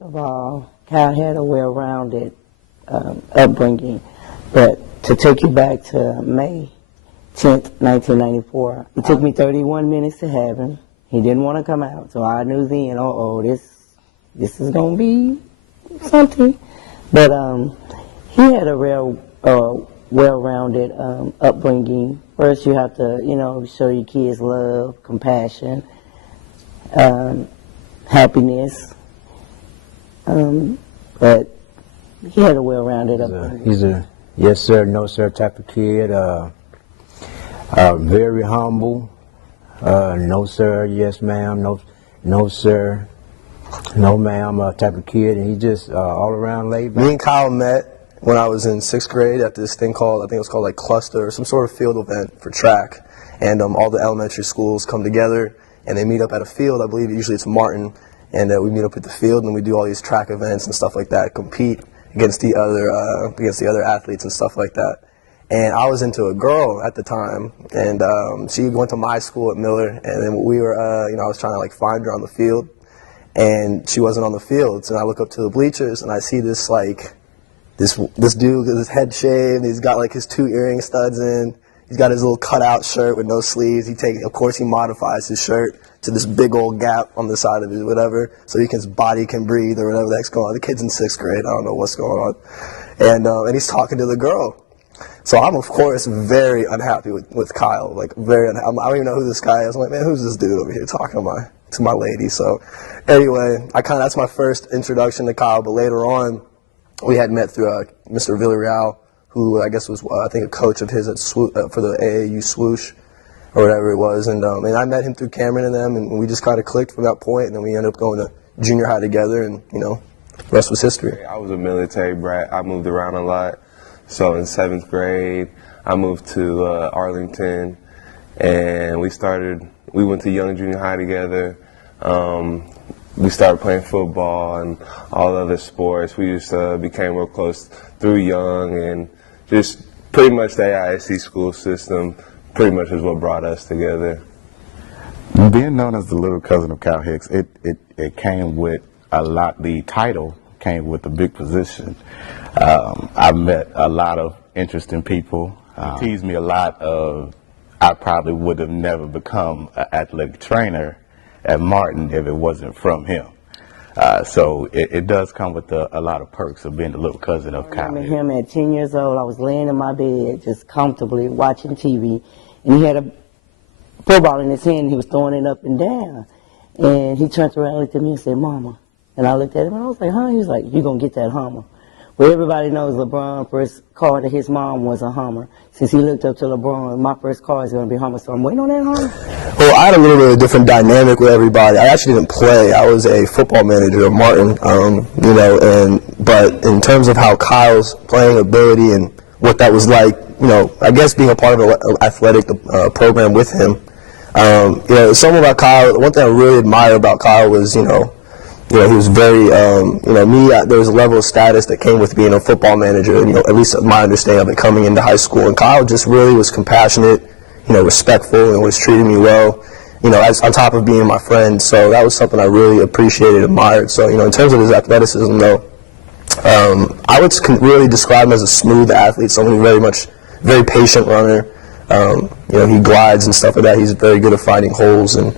of all, Kyle had a well-rounded upbringing, but to take you back to May 10th, 1994, it took me 31 minutes to have him. He didn't want to come out, so I knew then, this is going to be something. But he had a real well-rounded upbringing. First, you have to, show your kids love, compassion, happiness. But he had a well-rounded upbringing. He's a yes sir, no sir type of kid. Very humble. No sir, yes ma'am, no sir, no ma'am type of kid, and he just all around laid back. Me and Kyle met when I was in 6th grade at this thing called, I think it was called like Cluster, or some sort of field event for track. And all the elementary schools come together and they meet up at a field. I believe usually it's Martin. And we meet up at the field and we do all these track events and stuff like that, compete against the other athletes and stuff like that. And I was into a girl at the time, and she went to my school at Miller, and then we were, I was trying to like find her on the field, and she wasn't on the field. So I look up to the bleachers and I see this dude with his head shaved. He's got like his 2 earring studs in. He's got his little cutout shirt with no sleeves. Of course, he modifies his shirt to this big old gap on the side of it, whatever, so his body can breathe or whatever the heck's going on. The kid's in 6th grade. I don't know what's going on. And he's talking to the girl. So I'm, of course, very unhappy with Kyle. Like, very unhappy. I don't even know who this guy is. I'm like, man, who's this dude over here talking to my lady? So anyway, that's my first introduction to Kyle. But later on, we had met through Mr. Villarreal, who I guess was, I think, a coach of his for the AAU swoosh, or whatever it was, and I met him through Cameron and them, and we just kind of clicked from that point, and then we ended up going to junior high together, and the rest was history. I was a military brat. I moved around a lot. So in 7th grade, I moved to Arlington, and we went to Young Junior High together. We started playing football and all other sports. We just became real close through Young, and just pretty much the AISC school system pretty much is what brought us together. Being known as the little cousin of Kyle Hicks, it came with a lot. The title came with a big position. I met a lot of interesting people. He teased me a lot of I probably would have never become an athletic trainer at Martin if it wasn't from him. So it does come with a lot of perks of being the little cousin of Kyle. I remember him at 10 years old. I was laying in my bed just comfortably watching TV, and he had a football in his hand, and he was throwing it up and down. And he turned around and looked at me and said, "Mama." And I looked at him and I was like, "Huh?" He was like, "You gonna get that Hummer." Well, everybody knows LeBron's first car to his mom was a Hummer. Since he looked up to LeBron, my first car is going to be a Hummer, so I'm waiting on that Hummer. Well, I had a little bit of a different dynamic with everybody. I actually didn't play. I was a football manager at Martin, but in terms of how Kyle's playing ability and what that was like, I guess being a part of an athletic program with him, something about Kyle, one thing I really admire about Kyle was, he was very, there was a level of status that came with being a football manager, at least my understanding of it coming into high school. And Kyle just really was compassionate, respectful, and was treating me well, as on top of being my friend. So that was something I really appreciated, admired. So, in terms of his athleticism, though, I would really describe him as a smooth athlete, someone who's very patient runner. He glides and stuff like that. He's very good at finding holes and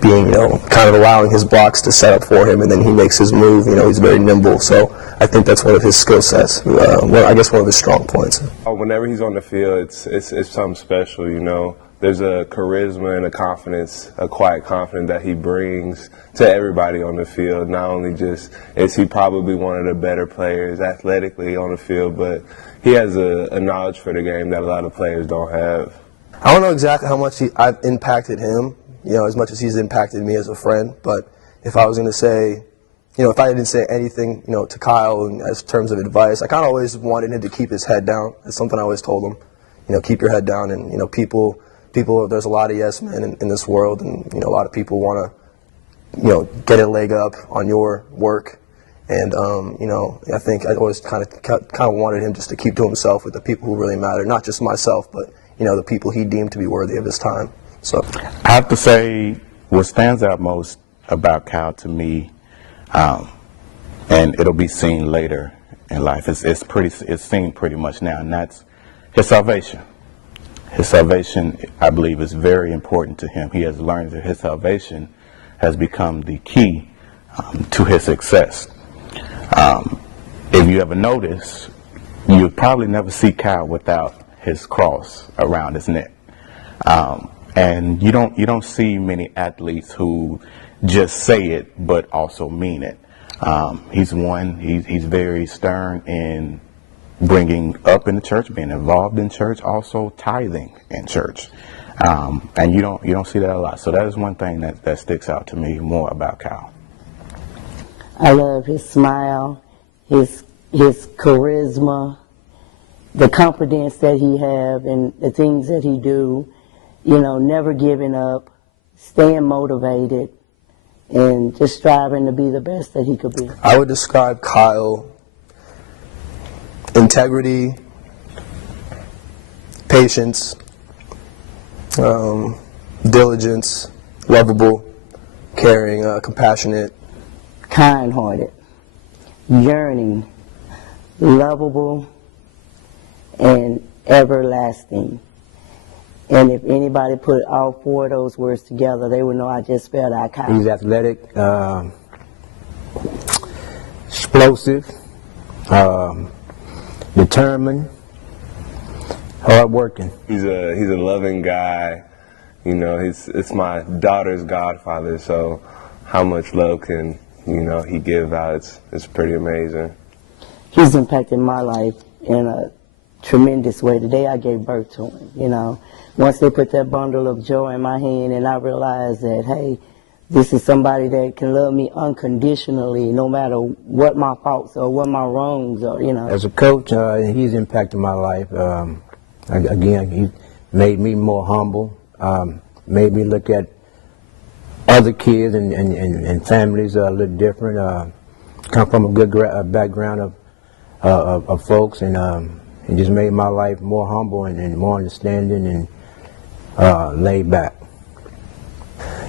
being, kind of allowing his blocks to set up for him, and then he makes his move. He's very nimble. So I think that's one of his skill sets. I guess one of his strong points. Whenever he's on the field, it's something special. There's a charisma and a confidence, a quiet confidence that he brings to everybody on the field. Not only just is he probably one of the better players athletically on the field, but he has a knowledge for the game that a lot of players don't have. I don't know exactly how much I've impacted him, as much as he's impacted me as a friend. But if I was going to say, if I didn't say anything, to Kyle in as terms of advice, I kind of always wanted him to keep his head down. That's something I always told him. Keep your head down. And people, there's a lot of yes men in this world, and a lot of people want to, get a leg up on your work. And I think I always kind of wanted him just to keep to himself with the people who really matter, not just myself, but the people he deemed to be worthy of his time. So I have to say, what stands out most about Kyle to me, and it'll be seen later in life. It's seen pretty much now, and that's his salvation. His salvation, I believe, is very important to him. He has learned that his salvation has become the key to his success. If you ever notice, you'll probably never see Kyle without his cross around his neck. And you don't see many athletes who just say it but also mean it. He's very stern in bringing up in the church, being involved in church, also tithing in church. And you don't see that a lot. So that is one thing that sticks out to me more about Kyle. I love his smile, his charisma, the confidence that he have, and the things that he do. You know, never giving up, staying motivated, and just striving to be the best that he could be. I would describe Kyle: integrity, patience, diligence, lovable, caring, compassionate, Kind-hearted, yearning, lovable, and everlasting. And if anybody put all four of those words together, they would know I just spelled out Kyle. He's athletic, explosive, determined, hardworking. He's a loving guy. You know, it's my daughter's godfather, so how much love can, you know, he give out? It's pretty amazing. He's impacted my life in a tremendous way. The day I gave birth to him, you know. Once they put that bundle of joy in my hand and I realized that, hey, this is somebody that can love me unconditionally no matter what my faults or what my wrongs are, you know. As a coach, he's impacted my life. Again, he made me more humble, made me look at other kids and families a little different. Come from a good background of folks, and it just made my life more humble and more understanding and laid back.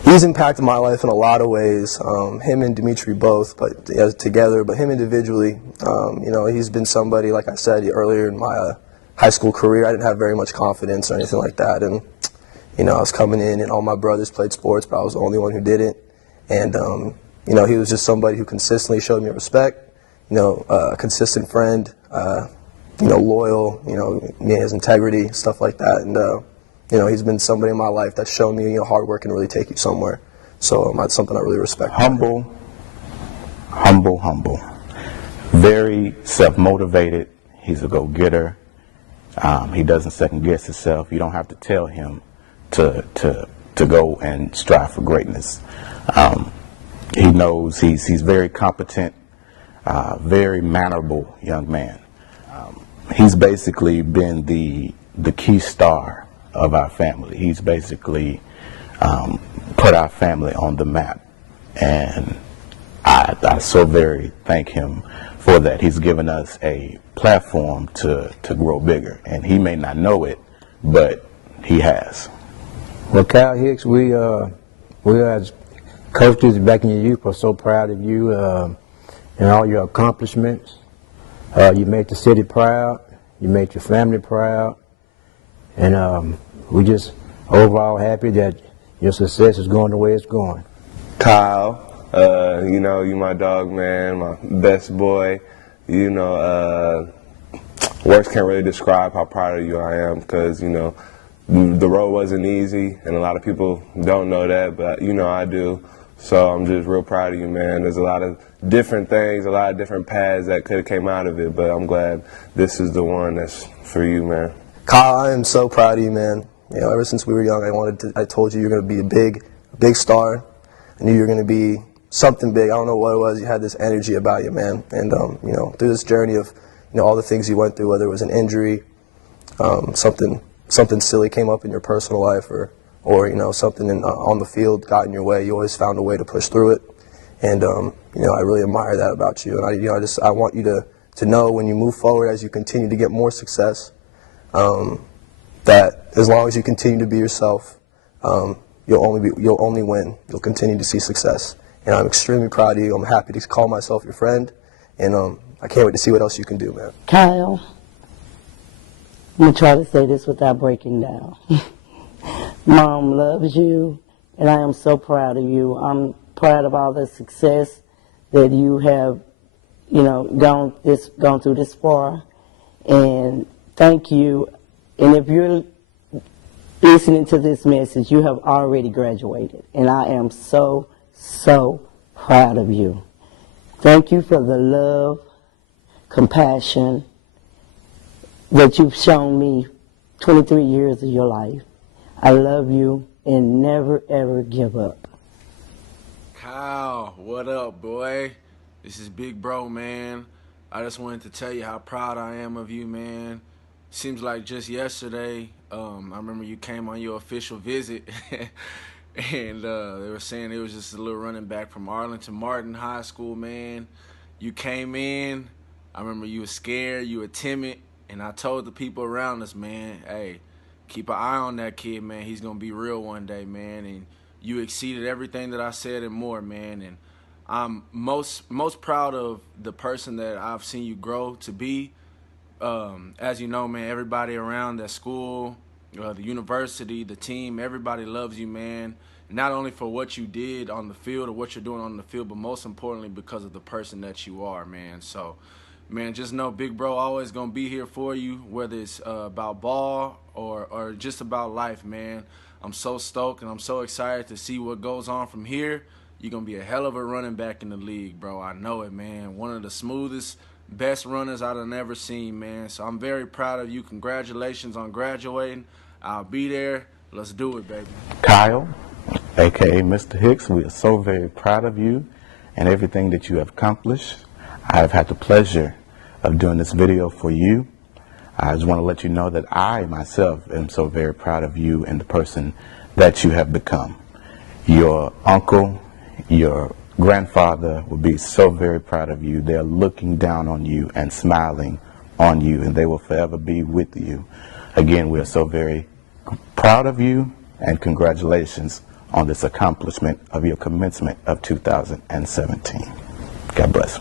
He's impacted my life in a lot of ways. Him and Dimitri both, but together. But him individually, you know, he's been somebody, like I said earlier in my high school career, I didn't have very much confidence or anything like that, and you know, I was coming in, and all my brothers played sports, but I was the only one who didn't. And you know, he was just somebody who consistently showed me respect. You know, a consistent friend. You know, loyal. You know, his integrity, stuff like that, and. You know, he's been somebody in my life that's shown me, you know, hard work can really take you somewhere. So that's something I really respect. Humble. Very self-motivated. He's a go-getter. He doesn't second-guess himself. You don't have to tell him to go and strive for greatness. He knows he's very competent, very mannerable young man. He's basically been the key star of our family. He's basically put our family on the map, and I so very thank him for that. He's given us a platform to grow bigger, and he may not know it, but he has. Well, Kyle Hicks, we as coaches back in your youth are so proud of you and all your accomplishments. You made the city proud. You made your family proud. And we just overall happy that your success is going the way it's going. Kyle, you know, you my dog, man, my best boy. You know, words can't really describe how proud of you I am, because, you know, the road wasn't easy, and a lot of people don't know that, but, you know, I do. So I'm just real proud of you, man. There's a lot of different things, a lot of different paths that could have came out of it, but I'm glad this is the one that's for you, man. Kyle, I am so proud of you, man. You know, ever since we were young, I told you you're going to be a big star. I knew you were going to be something big. I don't know what it was. You had this energy about you, man. And, you know, through this journey of, you know, all the things you went through, whether it was an injury, something silly came up in your personal life, or you know, something on the field got in your way, you always found a way to push through it. And, you know, I really admire that about you. And I want you to know when you move forward, as you continue to get more success, that as long as you continue to be yourself, you'll only win. You'll continue to see success. And I'm extremely proud of you. I'm happy to call myself your friend. and I can't wait to see what else you can do, man. Kyle, I'm going to try to say this without breaking down. Mom loves you, and I am so proud of you. I'm proud of all the success that you have, gone through this far. And thank you. And if you're listening to this message, you have already graduated. And I am so, so proud of you. Thank you for the love, compassion that you've shown me 23 years of your life. I love you, and never, ever give up. Kyle, what up, boy? This is Big Bro, man. I just wanted to tell you how proud I am of you, man. Seems like just yesterday, I remember you came on your official visit, and they were saying it was just a little running back from Arlington Martin High School, man. You came in, I remember you were scared, you were timid, and I told the people around us, man, hey, keep an eye on that kid, man. He's going to be real one day, man. And you exceeded everything that I said and more, man. And I'm most proud of the person that I've seen you grow to be. As you know, man, everybody around that school, the university, the team, everybody loves you, man. Not only for what you did on the field or what you're doing on the field, but most importantly because of the person that you are, man. So, man, just know Big Bro always going to be here for you, whether it's about ball or just about life, man. I'm so stoked and I'm so excited to see what goes on from here. You're going to be a hell of a running back in the league, bro. I know it, man. One of the smoothest, best runners I've ever seen, man. So I'm very proud of you. Congratulations on graduating. I'll be there. Let's do it, baby. Kyle, a.k.a. Mr. Hicks, we are so very proud of you and everything that you have accomplished. I have had the pleasure of doing this video for you. I just want to let you know that I myself am so very proud of you and the person that you have become. Your uncle, your grandfather will be so very proud of you. They're looking down on you and smiling on you, and they will forever be with you. Again, we are so very proud of you, and congratulations on this accomplishment of your commencement of 2017. God bless.